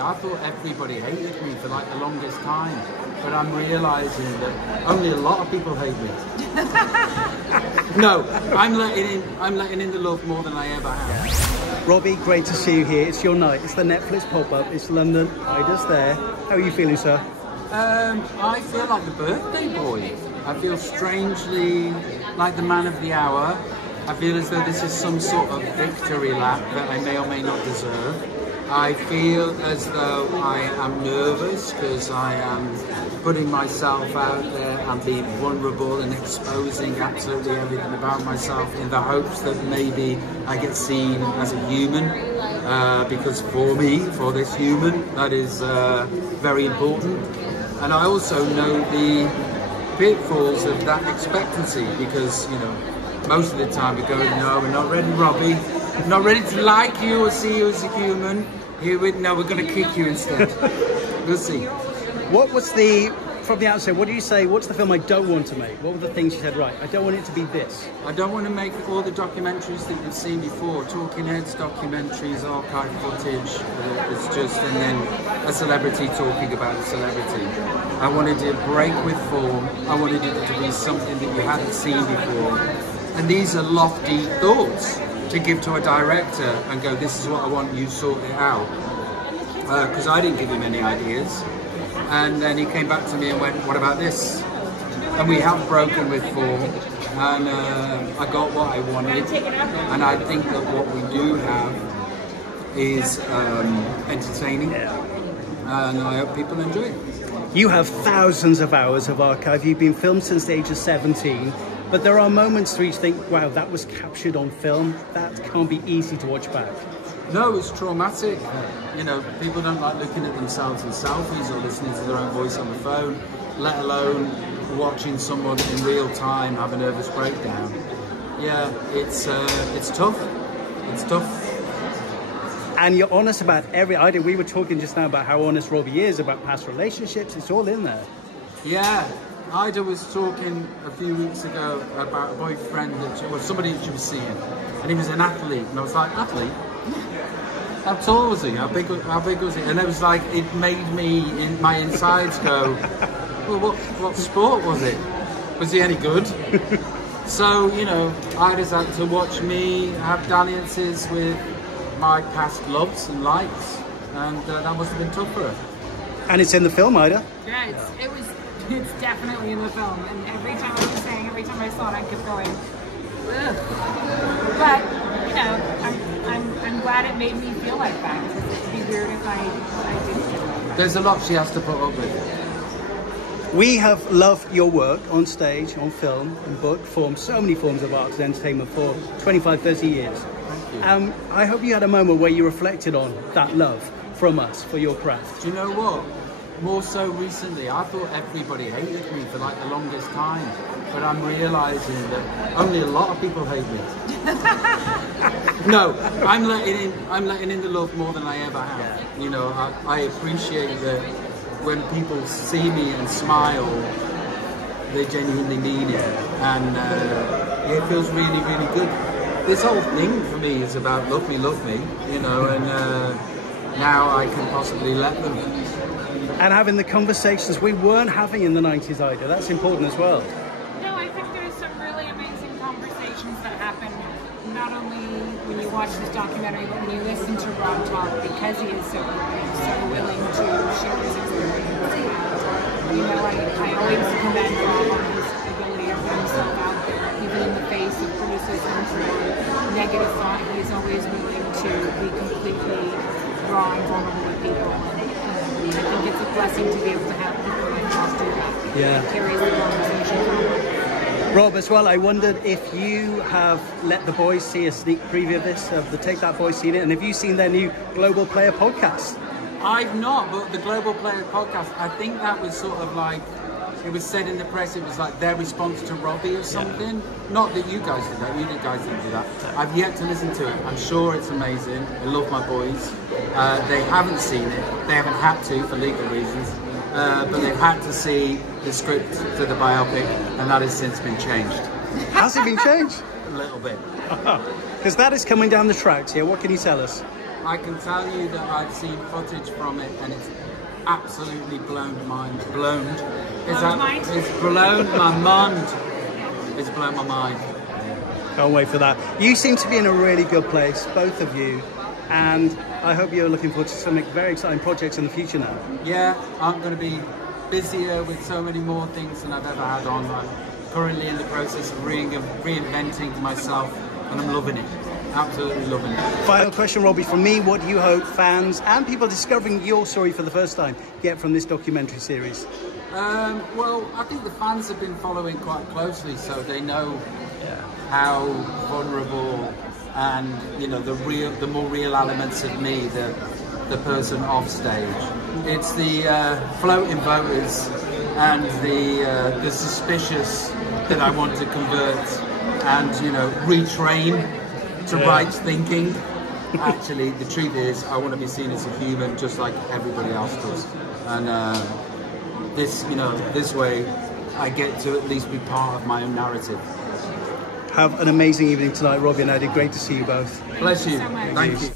I thought everybody hated me for like the longest time, but I'm realising that only a lot of people hate me. No, I'm letting in the love more than I ever have. Robbie, great to see you here. It's your night. It's the Netflix pop-up. It's London. Ayda's there. How are you feeling, sir? I feel like the birthday boy. I feel strangely like the man of the hour. I feel as though this is some sort of victory lap that I may or may not deserve. I feel as though I am nervous because I am putting myself out there and being vulnerable and exposing absolutely everything about myself in the hopes that maybe I get seen as a human. Because for me, for this human, that is very important. And I also know the pitfalls of that expectancy because, you know, most of the time we go, no, we're not ready, Robbie. We're not ready to like you or see you as a human. No, we're going to kick you instead. We'll see. What was the, from the outset, what do you say, what's the film I don't want to make? What were the things you said, right, I don't want it to be this? I don't want to make all the documentaries that you've seen before, Talking Heads documentaries, archive footage, it's just, and then a celebrity talking about a celebrity. I wanted to break with form. I wanted it to be something that you hadn't seen before. And these are lofty thoughts to give to a director and go, this is what I want, you sort it out. Because I didn't give him any ideas. And then he came back to me and went, what about this? And we have broken with form. And I got what I wanted. And I think that what we do have is entertaining. And I hope people enjoy it. You have thousands of hours of archive. You've been filmed since the age of 17. But there are moments where you think, wow, that was captured on film. That can't be easy to watch back. No, it's traumatic. You know, people don't like looking at themselves in selfies or listening to their own voice on the phone, let alone watching someone in real time have a nervous breakdown. Yeah, it's tough. It's tough. And you're honest about every. We were talking just now about how honest Robbie is about past relationships. It's all in there. Yeah. Ayda was talking a few weeks ago about a boyfriend that somebody that she was seeing, and he was an athlete, and I was like, athlete? How tall was he? How big was he? And it was like, it made me, in my insides go, well, what sport was it? Was he any good? So, you know, Ayda's had to watch me have dalliances with my past loves and likes, and that must have been tough for her. And it's in the film, Ayda? Yeah, it's definitely in the film, and every time I saw it, I kept going, ugh. But, you know, I'm glad it made me feel like that, because it'd be weird if I didn't feel like that. There's a lot she has to put up with. We have loved your work on stage, on film, in book form, so many forms of art and entertainment for 25, 30 years. Thank you. I hope you had a moment where you reflected on that love from us, for your craft. Do you know what? More so recently, I thought everybody hated me for like the longest time, but I'm realising that only a lot of people hate me. No, I'm letting in the love more than I ever have. Yeah. You know, I appreciate that when people see me and smile, they genuinely mean it, and it feels really, really good. This whole thing for me is about love me, you know, and now I can possibly let them. And having the conversations we weren't having in the 90s, Ayda, that's important as well. No, I think there's some really amazing conversations that happen, not only when you watch this documentary, but when you listen to Rob talk, because he is so willing to share his experience. You know, I always commend Rob on his ability to put himself out there, even in the face of criticism or negative thought. He is always willing to be completely raw and vulnerable with people. I think it's a blessing to be able to have people like Rob do that. Yeah. Carries the conversation forward. Rob, as well, I wondered if you have let the boys see a sneak preview of this, of the Take That Boys seen it, and have you seen their new Global Player podcast? I've not, but the Global Player podcast, I think that was sort of like, it was said in the press, it was like their response to Robbie or something. Yeah. Not that you guys did that, you guys didn't do that. I've yet to listen to it. I'm sure it's amazing. I love my boys. They haven't seen it. They haven't had to for legal reasons. But they've had to see the script to the biopic, and that has since been changed. Has it been changed? A little bit. Because that is coming down the tracks here. What can you tell us? I can tell you that I've seen footage from it, and it's absolutely blown my mind. It's blown my mind. It's blown my mind. Can't wait for that. You seem to be in a really good place, both of you, and I hope you're looking forward to some very exciting projects in the future now. Yeah, I'm going to be busier with so many more things than I've ever had on. I'm currently in the process of reinventing myself, and I'm loving it. Absolutely loving it. Final question, Robbie, from me. What do you hope fans and people discovering your story for the first time get from this documentary series? Well, I think the fans have been following quite closely, so they know how vulnerable and, you know, the more real elements of me, the person off stage. It's the floating voters and the suspicious that I want to convert and, you know, retrain to right thinking. Actually, the truth is, I want to be seen as a human, just like everybody else does. And this way, I get to at least be part of my own narrative. Have an amazing evening tonight, Robbie and Ayda. Great to see you both. Bless you. So much. Thank you.